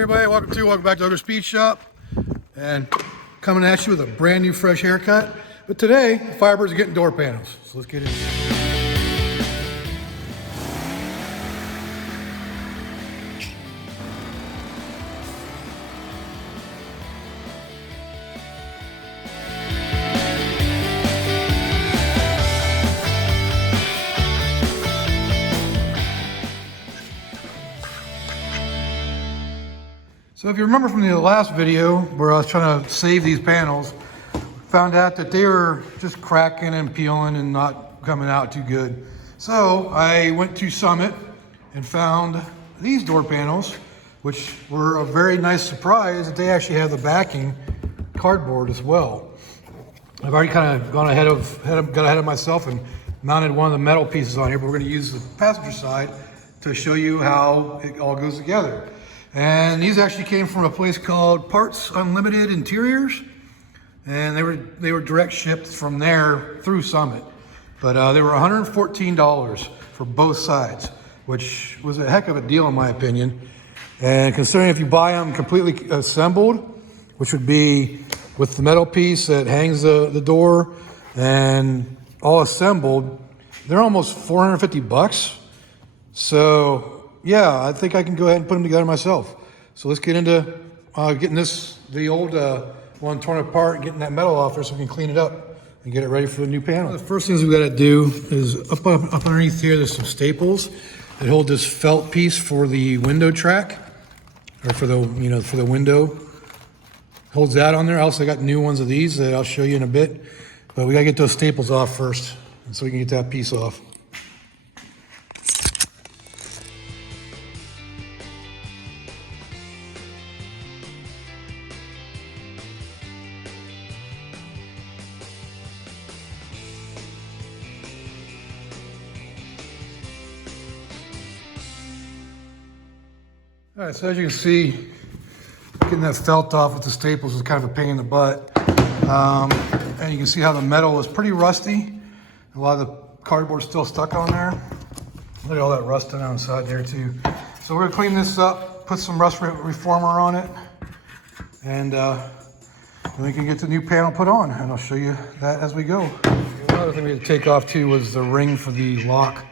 everybody, welcome back to Other Speed Shop, and coming at you with a brand new fresh haircut. But today, the Firebirds are getting door panels, so let's get into it. So if you remember from the last video where I was trying to save these panels, found out that they were just cracking and peeling and not coming out too good. So I went to Summit and found these door panels, which were a very nice surprise that they actually have the backing cardboard as well. I've already kind of got ahead of myself and mounted one of the metal pieces on here, but we're going to use the passenger side to show you how it all goes together. And these actually came from a place called Parts Unlimited Interiors, and they were direct shipped from there through Summit. But they were $114 for both sides, which was a heck of a deal in my opinion. And considering if you buy them completely assembled, which would be with the metal piece that hangs the door and all assembled, they're almost 450 bucks. So yeah, I think I can go ahead and put them together myself. So let's get into getting the old one torn apart and getting that metal off there so we can clean it up and get it ready for the new panel. The first things we got to do is up underneath here, there's some staples that hold this felt piece for the window track, or for the window. Holds that on there. Also, I got new ones of these that I'll show you in a bit, but we got to get those staples off first, and so we can get that piece off. All right, so as you can see, getting that felt off with the staples is kind of a pain in the butt. And you can see how the metal is pretty rusty. A lot of the cardboard's still stuck on there. Look at all that rust on the inside there too. So we're gonna clean this up, put some rust reformer on it, and then we can get the new panel put on, and I'll show you that as we go. Another thing we had to take off too was the ring for the lock.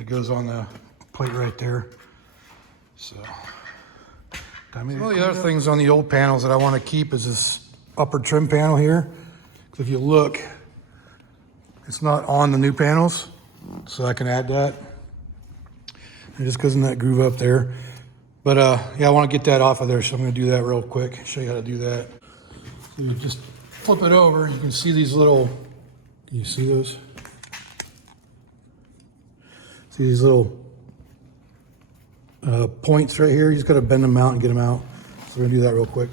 It goes on the plate right there. So one of the other things on the old panels that I want to keep is this upper trim panel here. Because if you look, it's not on the new panels, so I can add that. It just goes in that groove up there. But yeah, I want to get that off of there, so I'm going to do that real quick. Show you how to do that. So you just flip it over. You can see these little. Can you see those? See these little points right here. You just got to bend them out and get them out. So we're gonna do that real quick.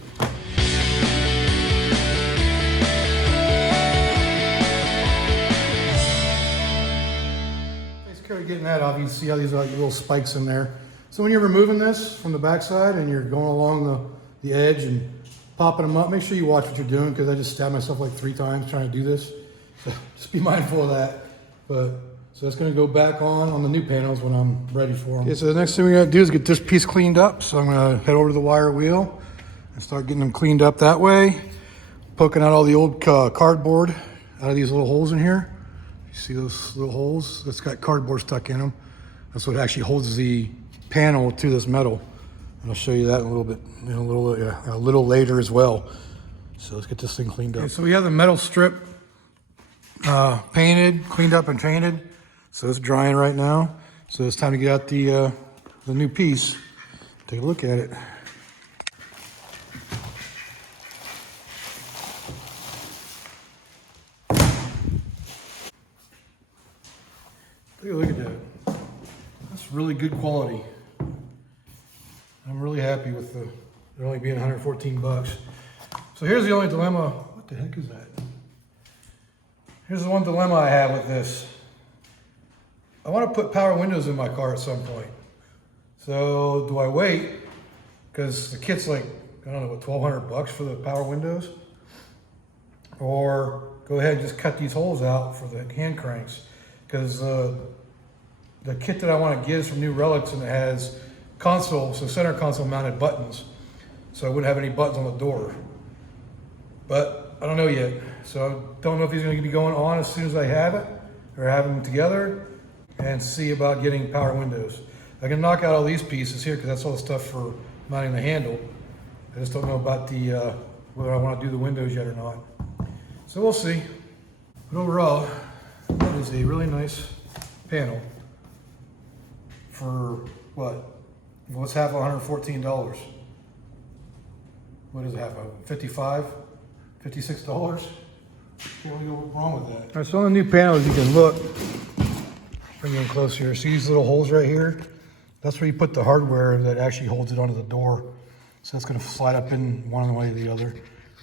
Takes care of getting that off. You can see how these are like little spikes in there. So when you're removing this from the backside and you're going along the edge and popping them up, make sure you watch what you're doing, because I just stabbed myself like 3 times trying to do this. So just be mindful of that. So that's going to go back on the new panels when I'm ready for them. Okay, so the next thing we got to do is get this piece cleaned up. So I'm going to head over to the wire wheel and start getting them cleaned up that way. Poking out all the old cardboard out of these little holes in here. You see those little holes? That's got cardboard stuck in them. That's what actually holds the panel to this metal. And I'll show you that in a little bit, a little later as well. So let's get this thing cleaned up. Okay, so we have the metal strip painted, cleaned up and painted. So it's drying right now. So it's time to get out the new piece. Take a look at it. Take a look at that. That's really good quality. I'm really happy with it only being 114 bucks. So here's the only dilemma. What the heck is that? Here's the one dilemma I have with this. I want to put power windows in my car at some point. So do I wait? Because the kit's like, I don't know, what, 1,200 bucks for the power windows? Or go ahead and just cut these holes out for the hand cranks. Because the kit that I want to get is from New Relics, and it has console, so center console mounted buttons. So I wouldn't have any buttons on the door. But I don't know yet. So I don't know if he's going to be going on as soon as I have it, or have them together, and see about getting power windows. I can knock out all these pieces here because that's all the stuff for mounting the handle. I just don't know about the whether I want to do the windows yet or not. So we'll see. But overall, that is a really nice panel for what? What's half of $114? What is it, half of $55? $56? Can't really go wrong with that. All right, so on the new panels, you can look, bring you in close here. See these little holes right here? That's where you put the hardware that actually holds it onto the door. So it's going to slide up in one way or the other,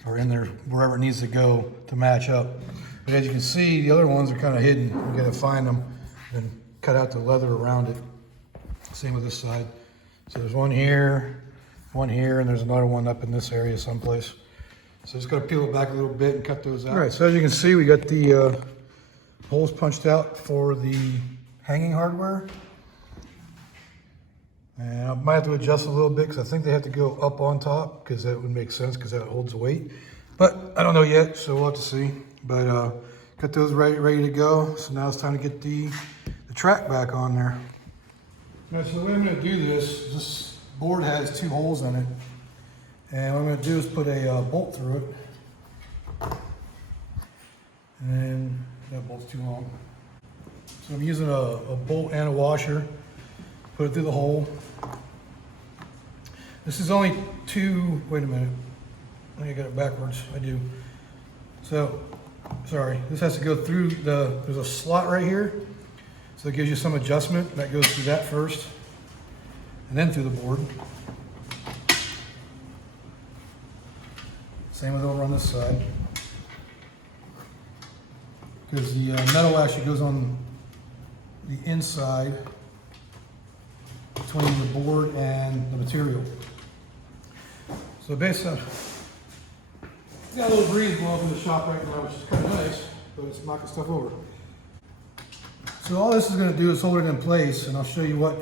or in there, wherever it needs to go to match up. But as you can see, the other ones are kind of hidden. You got to find them and cut out the leather around it. Same with this side. So there's one here, and there's another one up in this area someplace. So just got to peel it back a little bit and cut those out. All right, so as you can see, we got the holes punched out for the hanging hardware. And I might have to adjust a little bit because I think they have to go up on top, because that would make sense because that holds the weight. But I don't know yet, so we'll have to see. But got those ready to go. So now it's time to get the track back on there. All right, so the way I'm going to do this board has 2 holes in it. And what I'm going to do is put a bolt through it. And that bolt's too long. So I'm using a bolt and a washer. Put it through the hole. This is only 2, wait a minute. I think I got it backwards, I do. So, sorry, this has to go through there's a slot right here. So it gives you some adjustment. That goes through that first, and then through the board. Same with over on this side. Because the metal actually goes on the inside between the board and the material. So basically, got a little breeze blowing in the shop right now, which is kind of nice, but it's knocking stuff over. So all this is going to do is hold it in place, and I'll show you what,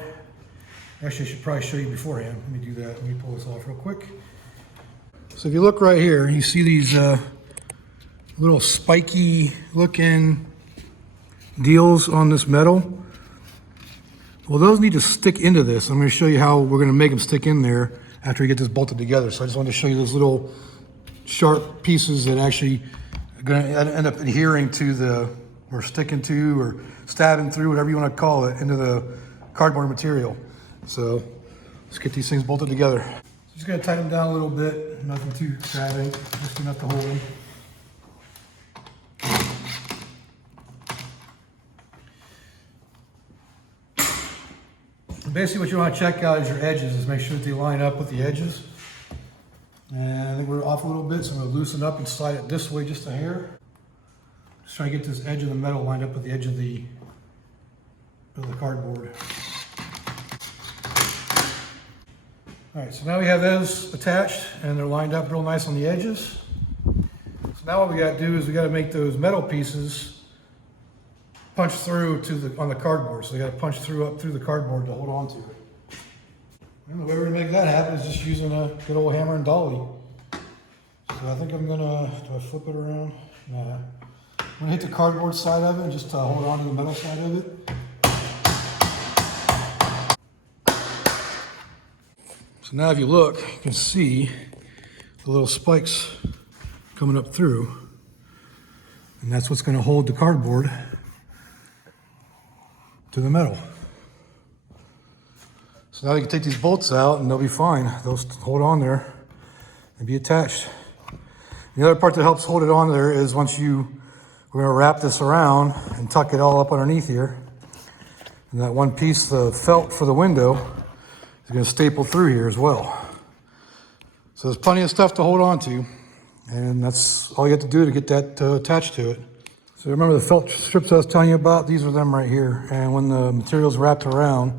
actually I should probably show you beforehand. Let me do that. Let me pull this off real quick. So if you look right here, you see these little spiky looking deals on this metal. Well, those need to stick into this. I'm going to show you how we're going to make them stick in there after we get this bolted together. So I just wanted to show you those little sharp pieces that actually are going to end up adhering to or sticking to, or stabbing through, whatever you want to call it, into the cardboard material. So let's get these things bolted together. Just going to tighten them down a little bit, nothing too extravagant, just enough to hold them. Basically what you want to check out is your edges, is make sure that they line up with the edges. And I think we're off a little bit, so I'm going to loosen up and slide it this way just a hair. Just trying to get this edge of the metal lined up with the edge of the cardboard. All right, so now we have those attached and they're lined up real nice on the edges. So now what we got to do is we got to make those metal pieces punch through on the cardboard. So they got to punch through the cardboard to hold on to it. And the way we're gonna make that happen is just using a good old hammer and dolly. So I think I'm gonna, do I flip it around? Nah. I'm gonna hit the cardboard side of it and just hold on to the metal side of it. So now if you look, you can see the little spikes coming up through. And that's what's gonna hold the cardboard to the metal. So now you can take these bolts out and they'll be fine. They'll hold on there and be attached. The other part that helps hold it on there is we're gonna wrap this around and tuck it all up underneath here. And that one piece, the felt for the window, is gonna staple through here as well. So there's plenty of stuff to hold on to, and that's all you have to do to get that attached to it. So remember the felt strips I was telling you about? These are them right here. And when the material's wrapped around,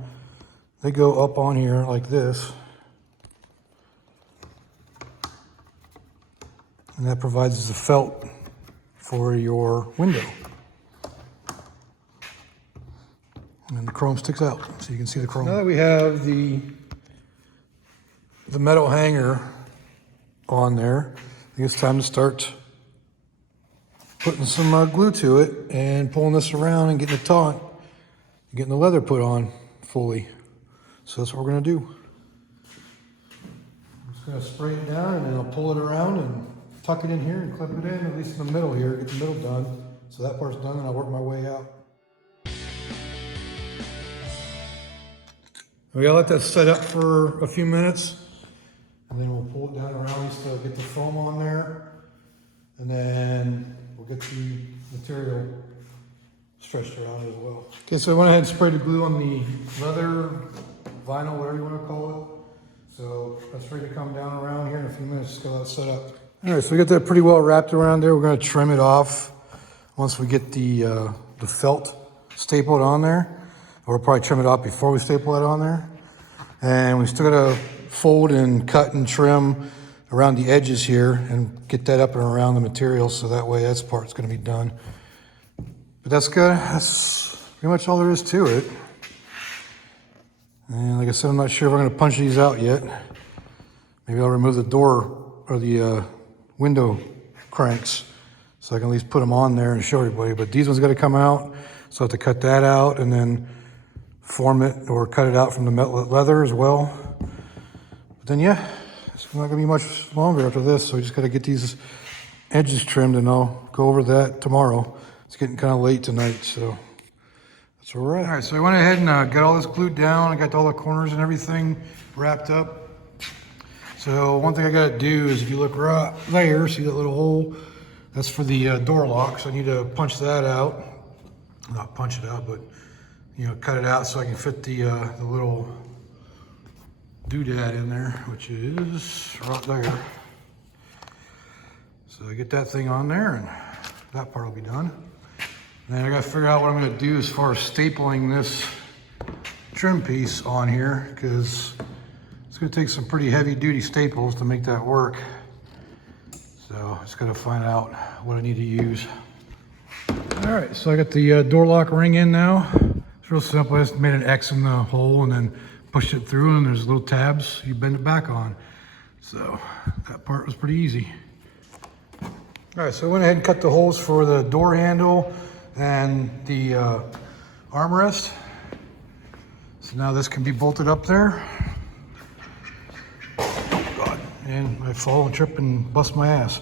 they go up on here like this. And that provides the felt for your window. And then the chrome sticks out, so you can see the chrome. Now that we have the the metal hanger on there. I think it's time to start putting some glue to it and pulling this around and getting it taut, getting the leather put on fully. So that's what we're gonna do. I'm just gonna spray it down and then I'll pull it around and tuck it in here and clip it in, at least in the middle here, get the middle done. So that part's done and I'll work my way out. We gotta let that set up for a few minutes and then we'll pull it down around just to get the foam on there. And then we'll get the material stretched around as well. Okay, so I went ahead and sprayed the glue on the leather, vinyl, whatever you want to call it. So that's ready to come down around here in a few minutes. Just get that set up. All right, so we got that pretty well wrapped around there. We're going to trim it off once we get the felt stapled on there. Or we'll probably trim it off before we staple it on there. And we still got to fold and cut and trim around the edges here and get that up and around the material so that way that part's going to be done. But that's good. That's pretty much all there is to it. And like I said, I'm not sure if we're going to punch these out yet. Maybe I'll remove the door or the window cranks so I can at least put them on there and show everybody. But these ones got to come out, so I have to cut that out and then form it or cut it out from the leather as well. But then yeah, it's not gonna be much longer after this, so we just gotta get these edges trimmed and I'll go over that tomorrow. It's getting kind of late tonight, so that's where we're at. All right, so I went ahead and got all this glued down. I got all the corners and everything wrapped up. So one thing I gotta do is if you look right there, see that little hole? That's for the door lock, so I need to punch that out. Not punch it out, but you know, cut it out so I can fit the little doodad in there, which is right there. So I get that thing on there and that part will be done. And then I gotta figure out what I'm gonna do as far as stapling this trim piece on here, because it's gonna take some pretty heavy duty staples to make that work. So I just gotta find out what I need to use. All right, so I got the door lock ring in now. It's real simple. I just made an X in the hole and then pushed it through, and there's little tabs you bend it back on. So that part was pretty easy. All right, so I went ahead and cut the holes for the door handle and the armrest. So now this can be bolted up there. Oh God, and I fall and trip and bust my ass.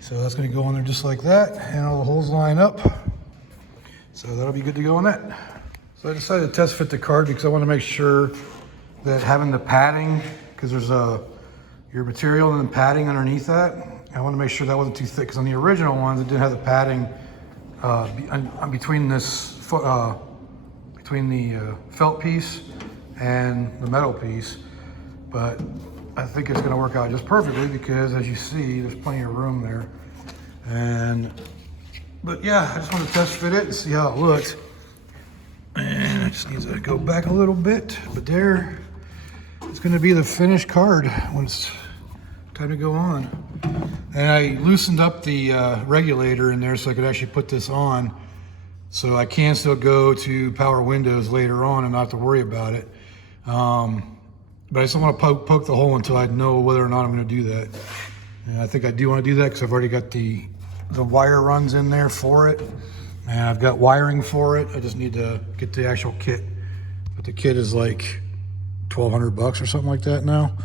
So that's gonna go on there just like that, and all the holes line up. So that'll be good to go on that. So I decided to test fit the card because I want to make sure that having the padding, because there's your material and then padding underneath that, I want to make sure that wasn't too thick, because on the original ones it didn't have the padding between this between the felt piece and the metal piece. But I think it's going to work out just perfectly because, as you see, there's plenty of room there. But yeah, I just want to test fit it and see how it looks. And it just needs to go back a little bit, but there, it's going to be the finished card when it's time to go on. And I loosened up the regulator in there so I could actually put this on, so I can still go to power windows later on and not have to worry about it. But I just don't want to poke the hole until I know whether or not I'm going to do that. And I think I do want to do that because I've already got the wire runs in there for it. And I've got wiring for it. I just need to get the actual kit. But the kit is like $1,200 or something like that now.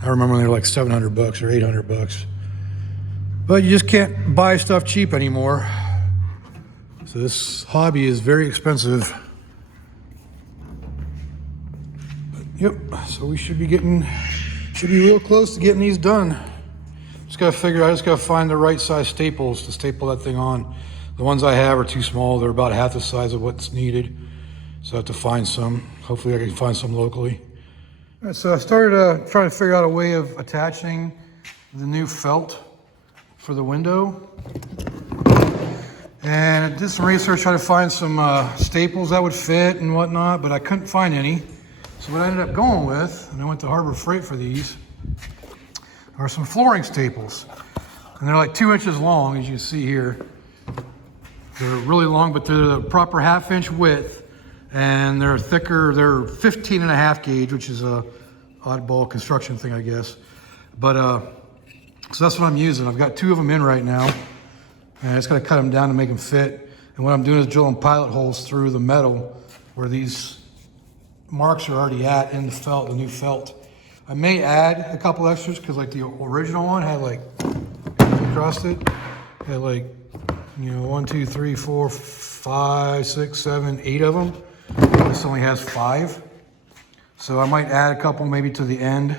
I remember they were like $700 or $800. But you just can't buy stuff cheap anymore. So this hobby is very expensive. But, yep, so we should be real close to getting these done. I just gotta find the right size staples to staple that thing on. The ones I have are too small. They're about half the size of what's needed. So I have to find some. Hopefully I can find some locally. All right, so I started trying to figure out a way of attaching the new felt for the window. And I did some research trying to find some staples that would fit and whatnot, but I couldn't find any. So what I ended up going with, and I went to Harbor Freight for these, are some flooring staples. And they're like 2 inches long, as you see here. They're really long, but they're the proper 1/2 inch width, and they're thicker. They're 15.5 gauge, which is a oddball construction thing, I guess. But so that's what I'm using. I've got 2 of them in right now, and I just got to cut them down to make them fit. And what I'm doing is drilling pilot holes through the metal where these marks are already at in the felt, the new felt. I may add a couple extras because like the original one had like, across it, had like, you know, 1, 2, 3, 4, 5, 6, 7, 8 of them. This only has 5. So I might add a couple maybe to the end.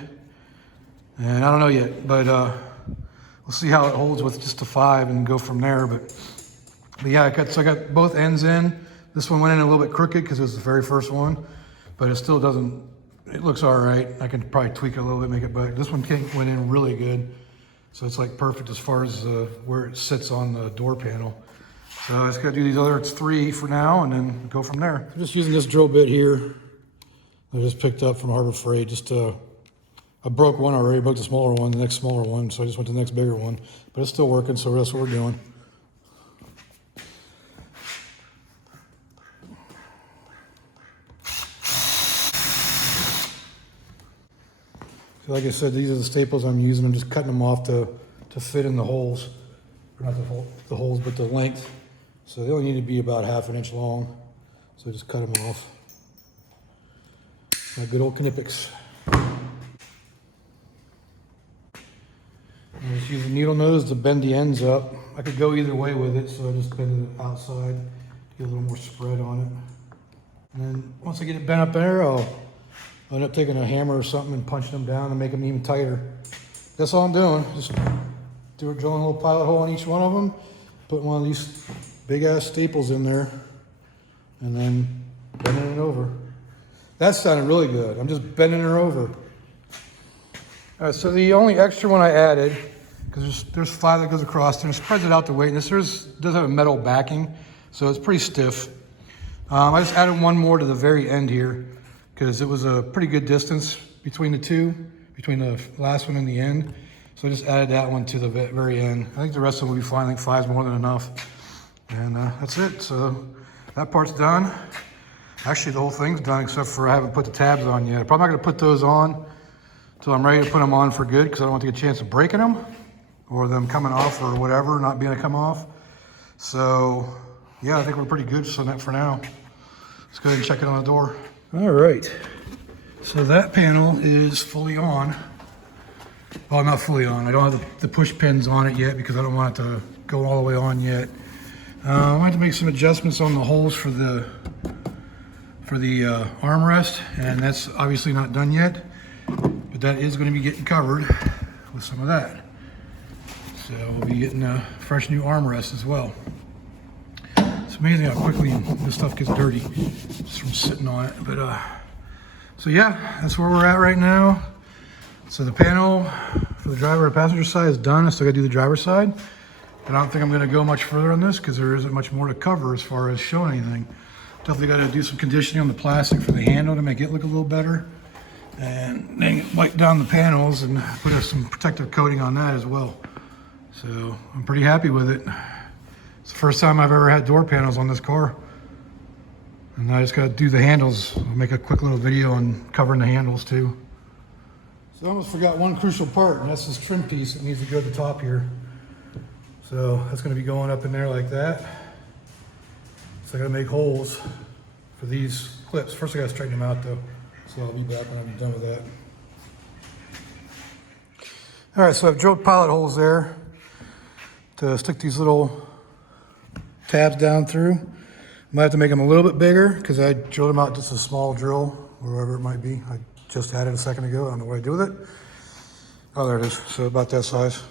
And I don't know yet, but we'll see how it holds with just the 5 and go from there. But yeah, I got both ends in. This one went in a little bit crooked because it was the very first one, but it still doesn't, it looks all right. I can probably tweak it a little bit, make it better. This one went in really good. So it's like perfect as far as where it sits on the door panel. So I just gotta do these other 3 for now and then go from there. I'm just using this drill bit here. I just picked up from Harbor Freight. I broke one already, broke the smaller one, the next smaller one. So I just went to the next bigger one, but it's still working. So that's what we're doing. So like I said, these are the staples I'm using. I'm just cutting them off to fit in the holes. Or not the holes, but the length. So they only need to be about 1/2 inch long. So just cut them off. My good old Knipex. I'm just using needle nose to bend the ends up. I could go either way with it, so I just bend it outside to get a little more spread on it. And then once I get it bent up there, I'll end up taking a hammer or something and punching them down and make them even tighter. That's all I'm doing. Just drilling a little pilot hole in each one of them, putting one of these big ass staples in there, and then bending it over. That sounded really good. I'm just bending her over. All right, so the only extra one I added, because there's 5 that goes across there, and it spreads it out to weight, and this does have a metal backing, so it's pretty stiff. I just added one more to the very end here, because it was a pretty good distance between the 2, between the last one and the end. So I just added that one to the very end. I think the rest of them will be fine. I think 5's more than enough. And that's it. So that part's done. Actually, the whole thing's done except for I haven't put the tabs on yet. I'm probably not going to put those on until I'm ready to put them on for good because I don't want to get a chance of breaking them or them coming off or whatever, not being able to come off. So yeah, I think we're pretty good for now. Let's go ahead and check it on the door. All right, so that panel is fully on. Well, not fully on. I don't have the push pins on it yet because I don't want it to go all the way on yet. I want to make some adjustments on the holes for the armrest, and that's obviously not done yet, but that is going to be getting covered with some of that. So we'll be getting a fresh new armrest as well. It's amazing how quickly this stuff gets dirty just from sitting on it. But so yeah, that's where we're at right now. So the panel for the driver and passenger side is done. I still got to do the driver's side. And I don't think I'm going to go much further on this because there isn't much more to cover as far as showing anything. Definitely got to do some conditioning on the plastic for the handle to make it look a little better. And then wipe down the panels and put some protective coating on that as well. So I'm pretty happy with it. It's the first time I've ever had door panels on this car. And I just got to do the handles. I'll make a quick little video on covering the handles too. So I almost forgot one crucial part, and that's this trim piece that needs to go at the top here. So that's going to be going up in there like that. So I got to make holes for these clips. First I got to straighten them out though. So I'll be back when I'm done with that. All right, so I've drilled pilot holes there to stick these little tabs down through. Might have to make them a little bit bigger because I drilled them out just a small drill, wherever it might be. I just had it a second ago. I don't know what I do with it. Oh, there it is. So about that size.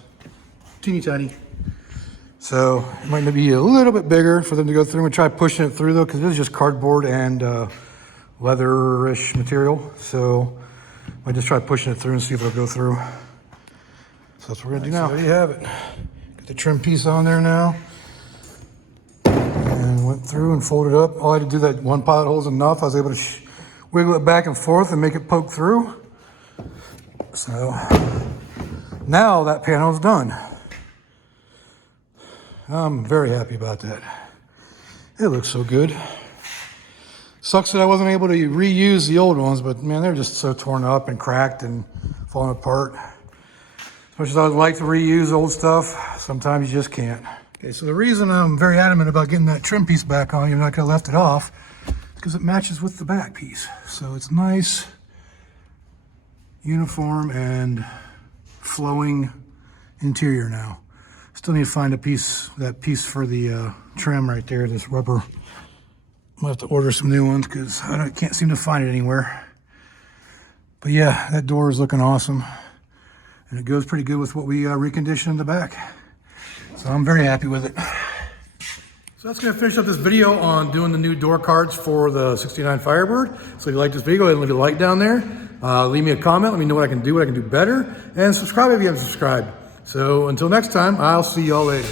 Teeny tiny. So it might be a little bit bigger for them to go through. I'm gonna try pushing it through though, because this is just cardboard and leather-ish material. So I just try pushing it through and see if it'll go through. So that's what we're gonna do now. So there you have it. Get the trim piece on there now. And went through and folded up. All I had to do that one pilot hole is enough. I was able to wiggle it back and forth and make it poke through. So now that panel is done. I'm very happy about that. It looks so good. Sucks that I wasn't able to reuse the old ones, but man, they're just so torn up and cracked and falling apart. As much as I would like to reuse old stuff, sometimes you just can't. Okay, so the reason I'm very adamant about getting that trim piece back on, even though I could have left it off, is because it matches with the back piece. So it's nice, uniform, and flowing interior now. Still need to find that piece for the trim right there, this rubber. I'm gonna have to order some new ones because I can't seem to find it anywhere. But yeah, that door is looking awesome. And it goes pretty good with what we reconditioned in the back. So I'm very happy with it. So that's gonna finish up this video on doing the new door cards for the 69 Firebird. So if you like this video, go ahead and leave a like down there. Leave me a comment, let me know what I can do better. And subscribe if you haven't subscribed. So until next time, I'll see y'all later.